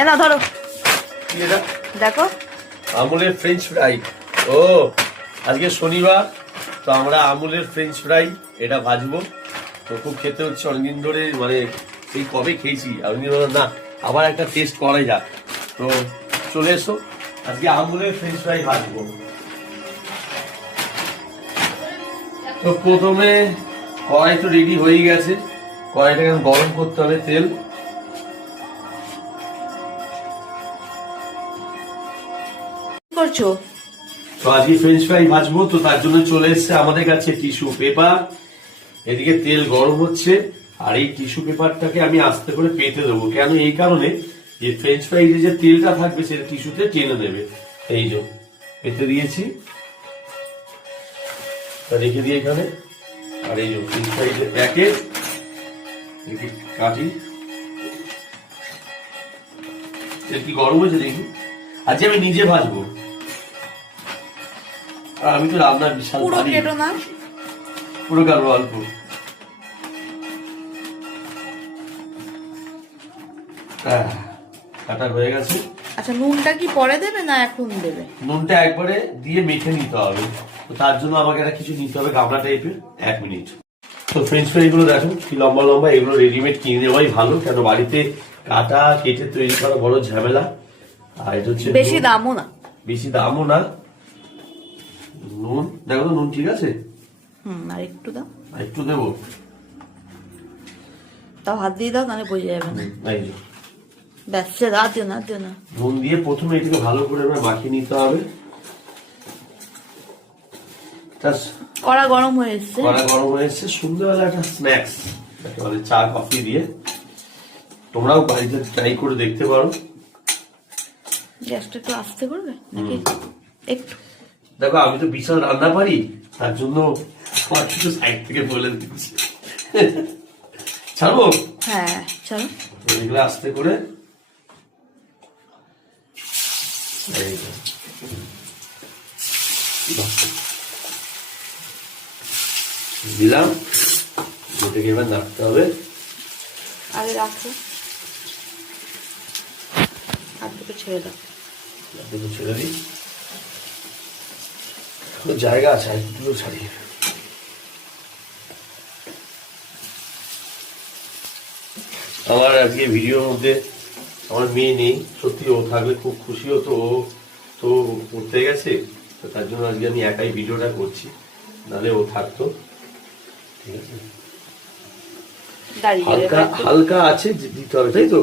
এনা ধরো দেখো আমুলের French fry. ও আজকে শনিবার, তো আমরা আমুলের ফ্রেঞ্চ ফ্রাই এটা ভাজবো। তো খুব খেতে হচ্ছে অনেকদিন ধরে, মানে সেই কবে খেয়েছি অনেকদিন ধরে না, আবার একটা টেস্ট করাই যাক। তো চলে এসো, আজকে আমুলের ফ্রেঞ্চ ফ্রাই ভাজবো। তো প্রথমে কড়াই তো রেডি হয়ে গেছে, কড়াইটাকে গরম করতে হবে তেল। করছো তো আজকে ফ্রেঞ্চ ফ্রাই ভাজবো, তো তার জন্য চলে এসছে আমাদের কাছে টিস্যু পেপার। এদিকে তেল গরম হচ্ছে, আর এই টিস্যু পেপারটাকে আমি আস্তে করে পেতে দেবো। কেন? এই কারণে যে ফ্রেঞ্চ ফ্রাই যে তেলটা থাকবে সেটা টিস্যুতে টেনে দেবে। এই যে পেতে দিয়েছি, রেখে দিয়ে এখানে। আর এই যে ফ্রেঞ্চ ফ্রাই যে প্যাকেট কাটি, তেল কি গরম হয়েছে দেখি। আজকে আমি নিজে ভাজবো, আর আমি তো রান্নার বিশাল পুরো কেটো না, পুরো কাটবো অল্প। কাটা হয়ে গেছে। আচ্ছা নুনটা কি পরে দেবে না এখন দেবে? নুনটা একবারে দিয়ে মেখে নিতে হবে, তো তার জন্য আমাকে একটা কিছু নিতে হবে গামলা টাইপের। 1 মিনিট। তো ফ্রেঞ্চ ফ্রাই গুলো দেখো কি লম্বা লম্বা, এগুলো রেডিমেড কিনে নেওয়াই ভালো, কেন বাড়িতে কাটা কেটে তৈরি করা বড় ঝামেলা। আর এটা হচ্ছে বেশি দামও না, বেশি দামও না। নুন দেখো তো, নুন ঠিক আছে। আর একটু দাও, আর একটু দেবো, তাও হাত দিয়ে দাও, নাহলে বোঝা যাবে না। এই যে ব্যাস, সে দাও, দিও না দিও না। নুন দিয়ে প্রথমে এটাকে ভালো করে মাখিয়ে নিতে হবে। কড়া গরম হয়ে এসছে, কড়া গরম হয়ে এসছে। সন্ধ্যাবেলা একটা স্ন্যাক্স, মানে চা কফি দিয়ে তোমরাও বাড়িতে ট্রাই করে দেখতে পারো। গ্যাসটা একটু আস্তে করবে নাকি? একটু দেখো আমি তো বিশাল রান্না পারি, তার জন্য কিছু সাইড থেকে বলে দিচ্ছি। ছাড়বো? হ্যাঁ চলো, এগুলো আস্তে করে দিলাম, এটাকে এবার নাড়তে হবে। আগে রাখো, হাত দুটো ছেড়ে দাও। ছেড়ে দিই, জায়গা আছে, একটু ছাড়িয়ে। আমার আজকে ভিডিওর মধ্যে আমার মেয়ে নেই, সত্যি ও থাকলে খুব খুশি হতো। ও তো পড়তে গেছে, তো তার জন্য আজকে আমি একাই ভিডিওটা করছি, নাহলে ও থাকতো। ঠিক আছে, হালকা হালকা আছে দিতে হবে, তাই তো?